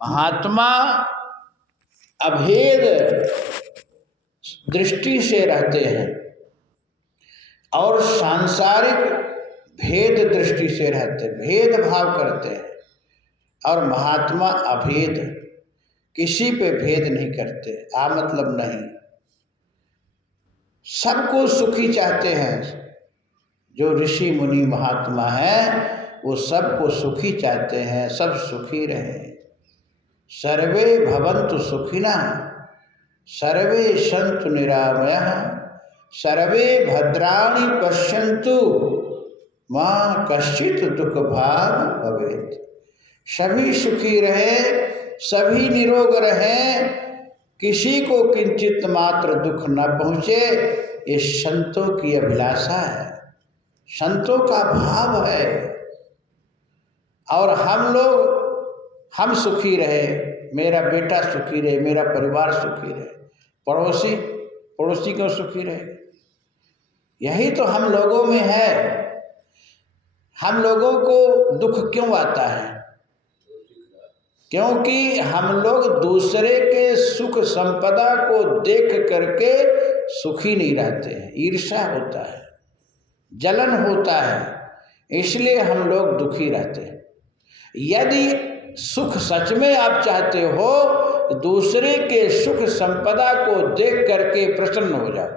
महात्मा अभेद दृष्टि से रहते हैं और सांसारिक भेद दृष्टि से रहते हैं, भेदभाव करते हैं। और महात्मा अभेद, किसी पे भेद नहीं करते, आ मतलब नहीं, सबको सुखी चाहते हैं। जो ऋषि मुनि महात्मा हैं वो सबको सुखी चाहते हैं, सब सुखी रहें। सर्वे भवन्तु सुखिनः, सर्वे सन्तु निरामयाः, सर्वे भद्राणि पश्यन्तु मा कश्चित् दुःख भाग् भवेत्। सभी सुखी रहे, सभी निरोग रहें, किसी को किंचित मात्र दुख न पहुँचे, ये संतों की अभिलाषा है, संतों का भाव है। और हम सुखी रहे, मेरा बेटा सुखी रहे, मेरा परिवार सुखी रहे, पड़ोसी को सुखी रहे, यही तो हम लोगों में है। हम लोगों को दुख क्यों आता है? क्योंकि हम लोग दूसरे के सुख संपदा को देख करके सुखी नहीं रहते हैं, ईर्ष्या होता है, जलन होता है, इसलिए हम लोग दुखी रहते हैं। यदि सुख सच में आप चाहते हो तो दूसरे के सुख संपदा को देख करके प्रसन्न हो जाओ।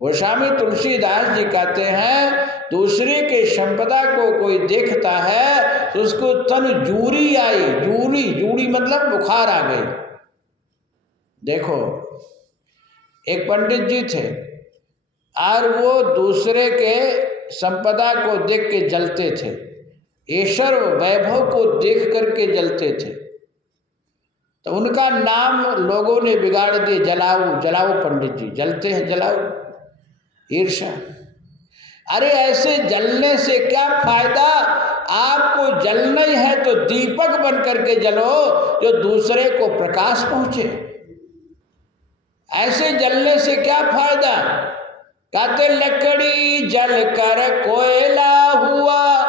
गोस्वामी तुलसीदास जी कहते हैं, दूसरे के संपदा को कोई देखता है तो उसको तन जूरी आई, जूरी मतलब बुखार आ गई। देखो, एक पंडित जी थे और वो दूसरे के संपदा को देख के जलते थे, ईश्वर वैभव को देख करके जलते थे। तो उनका नाम लोगों ने बिगाड़ दिया, जलाओ पंडित जी, जलते हैं जलाओ, ईर्ष्या। अरे ऐसे जलने से क्या फायदा? आपको जलना ही है तो दीपक बन करके जलो जो दूसरे को प्रकाश पहुंचे। ऐसे जलने से क्या फायदा? कहते लकड़ी जल कर कोयला हुआ,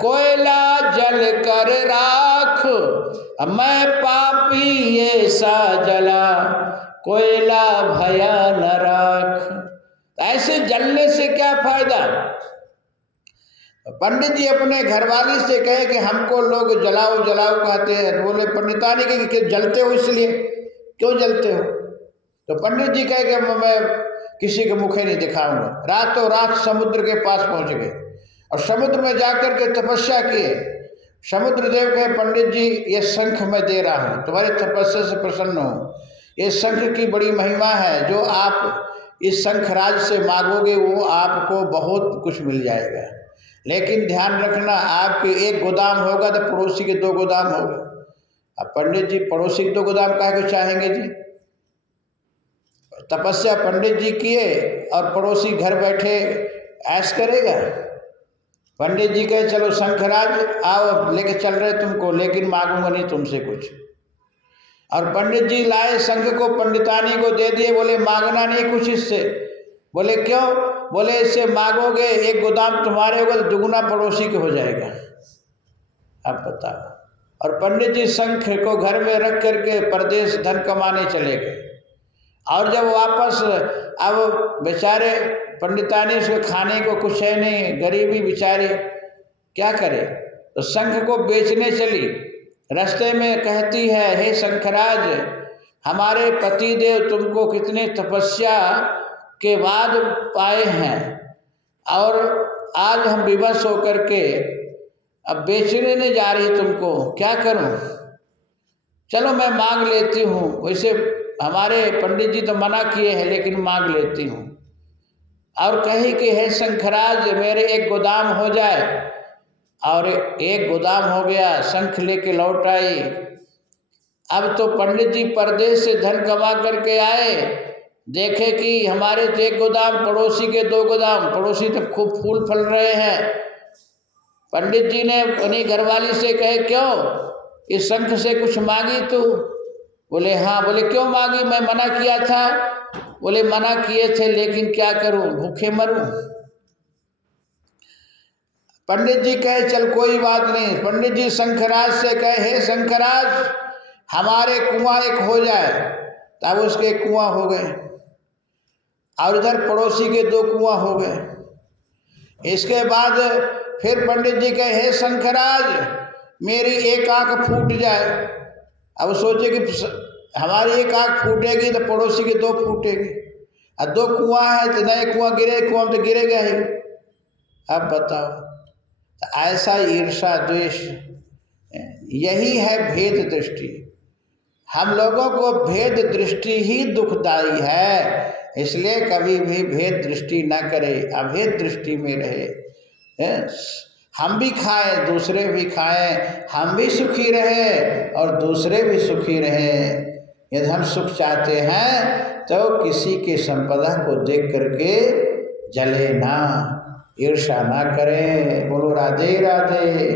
कोयला जल कर राख, मैं पापी ऐसा जला, कोयला भया न राख। ऐसे जलने से क्या फायदा? पंडित जी अपने घरवाली से कहे कि हमको लोग जलाओ जलाओ कहते हैं। तो बोले पंडितानी कि जलते हो, इसलिए क्यों जलते हो? तो पंडित जी कहे कि मैं किसी के मुखे नहीं दिखाऊंगा। रातों रात समुद्र के पास पहुंच गए और समुद्र में जाकर के तपस्या किए। समुद्र देव कहे, पंडित जी ये शंख मैं दे रहा हूँ, तुम्हारी तपस्या से प्रसन्न हूँ, ये शंख की बड़ी महिमा है, जो आप इस शंखराज से मांगोगे वो आपको बहुत कुछ मिल जाएगा। लेकिन ध्यान रखना, आपके एक गोदाम होगा तो पड़ोसी के 2 गोदाम होगा। अब पंडित जी पड़ोसी के 2 गोदाम काहे को चाहेंगे जी? तपस्या पंडित जी किए और पड़ोसी घर बैठे ऐश करेगा। पंडित जी कहे चलो शंखराज आओ, लेके चल रहे तुमको, लेकिन मांगूंगा नहीं तुमसे कुछ। और पंडित जी लाए शंख को, पंडितानी को दे दिए, बोले मांगना नहीं कुछ इससे। बोले क्यों? बोले इससे मांगोगे एक गोदाम तुम्हारे होगा तो दुगुना पड़ोसी के हो जाएगा। अब बताओ। और पंडित जी शंख को घर में रख करके परदेश धन कमाने चले गए। और जब वापस, अब बेचारे पंडितानी से खाने को कुछ है नहीं, गरीबी बेचारी, क्या करे? तो शंख को बेचने चली। रास्ते में कहती है, हे शंखराज, हमारे पतिदेव तुमको कितने तपस्या के बाद पाए हैं और आज हम विवश होकर के अब बेचने नहीं जा रही तुमको, क्या करूं? चलो मैं मांग लेती हूँ। वैसे हमारे पंडित जी तो मना किए हैं, लेकिन मांग लेती हूँ। और कही कि हे शंखराज, मेरे एक गोदाम हो जाए। और एक गोदाम हो गया, शंख लेके लौट आई। अब तो पंडित जी परदेश से धन कमा करके आए, देखे कि हमारे तो एक गोदाम, पड़ोसी के 2 गोदाम, पड़ोसी तो खूब फूल फल रहे हैं। पंडित जी ने अपनी घरवाली से कहे, क्यों इस शंख से कुछ मांगी तू? बोले हाँ। बोले क्यों मांगी? मैं मना किया था। बोले मना किए थे, लेकिन क्या करूं, भूखे मरूं। पंडित जी कहे चल कोई बात नहीं। पंडित जी शंकराज से कहे हे शंकराज हमारे कुआं एक हो जाए। तब उसके कुआं हो गए और इधर पड़ोसी के 2 कुआं हो गए। इसके बाद फिर पंडित जी कहे हे शंकराज मेरी एक आंख फूट जाए। अब सोचे कि हमारी एक आंख फूटेगी तो पड़ोसी की 2 फूटेगी और 2 कुआं है तो नए कुआं गिरे, कुआं तो गिरेगा ही। अब बताओ, तो ऐसा ईर्षा द्वेष यही है भेद दृष्टि। हम लोगों को भेद दृष्टि ही दुखदाई है, इसलिए कभी भी भेद दृष्टि ना करें, अभेद दृष्टि में रहे। हम भी खाएं दूसरे भी खाएं, हम भी सुखी रहें और दूसरे भी सुखी रहें। यदि हम सुख चाहते हैं तो किसी की संपदा को देख करके जले ना, ईर्षा ना करें। बोलो राधे राधे।